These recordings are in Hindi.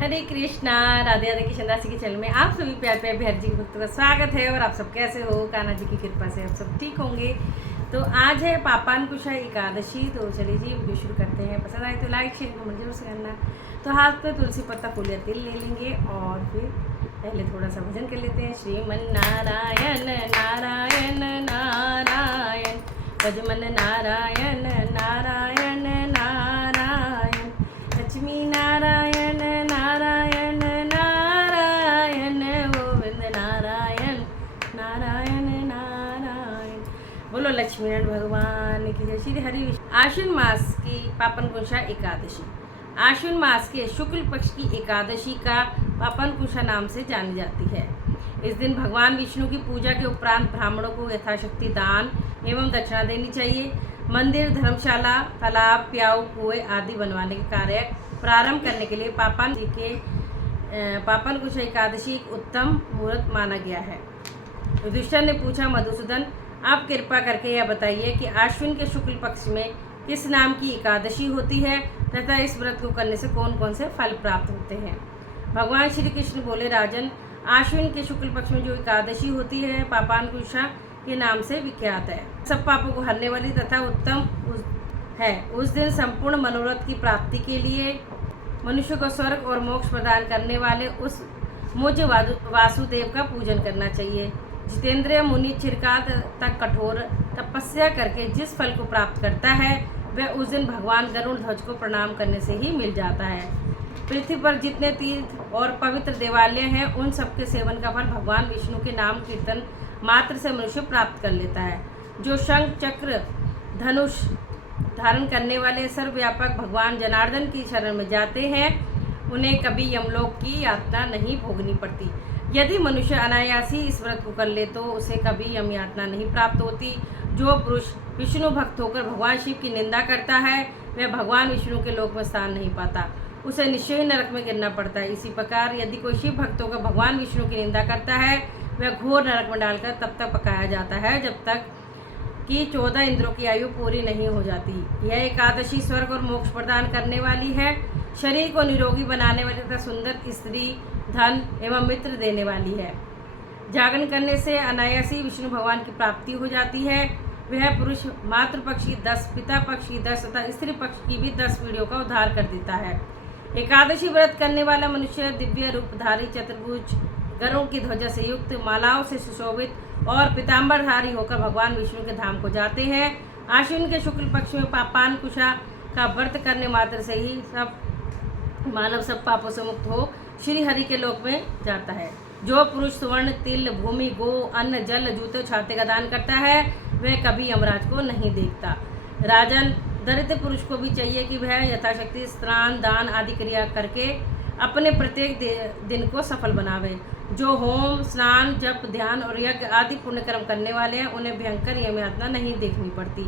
हरे कृष्णा। राधे राधे किशन दासी के चैनल में आप सभी प्यार प्यार बिहार जी के भक्तों का स्वागत है। और आप सब कैसे हो? कान्हा जी की कृपा से आप सब ठीक होंगे। तो आज है पापानकुशा एकादशी। तो चलिए जी वीडियो शुरू करते हैं। पसंद आए तो लाइक शेयर कमेंट जरूर से करना। तो हाथ में तुलसी पत्ता फूल या तिल ले लेंगे और फिर पहले थोड़ा सा भजन कर लेते हैं। श्रीमन नारायण नारायण नारायण भजमन नारायण नारायण नारायण लक्ष्मी नारायण नारायण नारायण गोविंद नारायण नारायण नारायण। बोलो लक्ष्मीनारायण भगवान की जय। श्री हरि। आश्विन मास की पापनकुशा एकादशी आश्विन मास के शुक्ल पक्ष की एकादशी का पापनकुशा नाम से जानी जाती है। इस दिन भगवान विष्णु की पूजा के उपरांत ब्राह्मणों को यथाशक्ति दान एवं दक्षिणा देनी चाहिए। मंदिर, धर्मशाला, तालाब, प्याऊ, कुएं आदि बनवाने के कार्य प्रारंभ करने के लिए पापनकुशा एकादशी एक उत्तम मुहूर्त माना गया है। युधिष्ठिर ने पूछा, मधुसूदन आप कृपा करके यह बताइए कि आश्विन के शुक्ल पक्ष में किस नाम की एकादशी होती है तथा इस व्रत को करने से कौन कौन से फल प्राप्त होते हैं। भगवान श्री कृष्ण बोले, राजन, आश्विन के शुक्ल पक्ष में जो एकादशी होती है पापानकुशा के नाम से विख्यात है। सब पापों को हरने वाली तथा उत्तम है। उस दिन संपूर्ण मनोरथ की प्राप्ति के लिए मनुष्य को स्वर्ग और मोक्ष प्रदान करने वाले उस मुझ वासुदेव का पूजन करना चाहिए। जितेंद्रिय मुनि चिरकाल तक कठोर तपस्या करके जिस फल को प्राप्त करता है वह उस दिन भगवान गरुड़ ध्वज को प्रणाम करने से ही मिल जाता है। पृथ्वी पर जितने तीर्थ और पवित्र देवालय हैं उन सबके सेवन का फल भगवान विष्णु के नाम कीर्तन मात्र से मनुष्य प्राप्त कर लेता है। जो शंख चक्र धनुष धारण करने वाले सर्वव्यापक भगवान जनार्दन की शरण में जाते हैं उन्हें कभी यमलोक की यातना नहीं भोगनी पड़ती। यदि मनुष्य अनायासी इस व्रत को कर ले तो उसे कभी यम यातना नहीं प्राप्त होती। जो पुरुष विष्णु भक्त होकर भगवान शिव की निंदा करता है वह भगवान विष्णु के लोक में स्थान नहीं पाता, उसे निश्चय नरक में गिरना पड़ता है। इसी प्रकार यदि कोई शिव भक्त होकर भगवान विष्णु की निंदा करता है वह घोर नरक में डालकर तब तक पकाया जाता है जब तक कि 14 इंद्रों की आयु पूरी नहीं हो जाती। यह एकादशी स्वर्ग और मोक्ष प्रदान करने वाली है, शरीर को निरोगी बनाने वाली तथा सुंदर स्त्री, धन एवं मित्र देने वाली है। जागरण करने से अनायासी विष्णु भगवान की प्राप्ति हो जाती है। वह पुरुष मातृ पक्ष की 10, पिता पक्ष की 10 तथा स्त्री पक्ष की भी 10 पीढ़ियों का उद्धार कर देता है। एकादशी व्रत करने वाला मनुष्य दिव्य रूपधारी, चतुर्भुज, गरुड़ की ध्वजा से युक्त, मालाओं से सुशोभित और पीताम्बरधारी होकर भगवान विष्णु के धाम को जाते हैं। आश्विन के शुक्ल पक्ष में पापानकुशा का व्रत करने मात्र से ही सब मानव सब पापों से मुक्त हो श्री हरि के लोक में जाता है। जो पुरुष स्वर्ण, तिल, भूमि, गो, अन्न, जल, जूते, छाते का दान करता है वह कभी यमराज को नहीं देखता। राजन, दरिद्र पुरुष को भी चाहिए कि वह यथाशक्ति स्नान, दान आदि क्रिया करके अपने प्रत्येक दिन को सफल बनावे। जो होम, स्नान, जप, ध्यान और यज्ञ आदि पुण्य कर्म करने वाले हैं उन्हें भयंकर यम यातना नहीं देखनी पड़ती।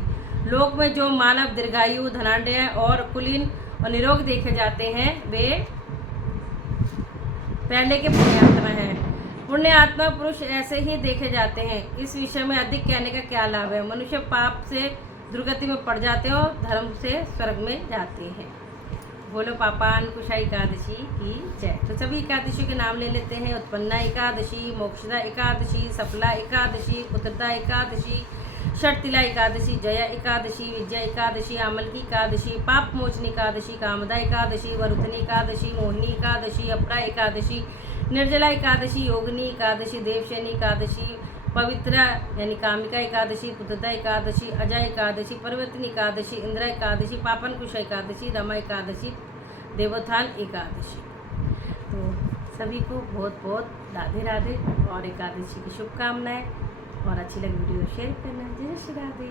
लोक में जो मानव दीर्घायु, धनाढ्य और कुलीन और निरोग देखे जाते हैं वे पहले के पुण्यात्मा हैं। पुण्यात्मा पुरुष ऐसे ही देखे जाते हैं। इस विषय में अधिक कहने का क्या लाभ है। मनुष्य पाप से दुर्गति में पड़ जाते हैं और धर्म से स्वर्ग में जाते हैं। बोलो पापानकुशा एकादशी की जय। तो सभी एकादशी के नाम ले लेते हैं। उत्पन्ना एकादशी, मोक्षदा एकादशी, सफला एकादशी, पुत्रदा एकादशी, षटतिला एकादशी, जया एकादशी, विजया एकादशी, आमलकी एकादशी, पाप मोचनी एकादशी, कामदा एकादशी, वरुथनी एकादशी, मोहिनी एकादशी, अपरा एकादशी, निर्जला एकादशी, योगिनी एकादशी, देवशयनी एकादशी, पवित्र यानी कामिका एकादशी, पुत्रदा एकादशी, अजय एकादशी, परिवर्तनी एकादशी, इंद्रा एकादशी, पापनकुशा एकादशी, रमा एकादशी, देवोत्थान एकादशी। तो सभी को बहुत बहुत राधे राधे और एकादशी की शुभकामनाएं। और अच्छी लगी वीडियो शेयर करना। जय श्री राधे।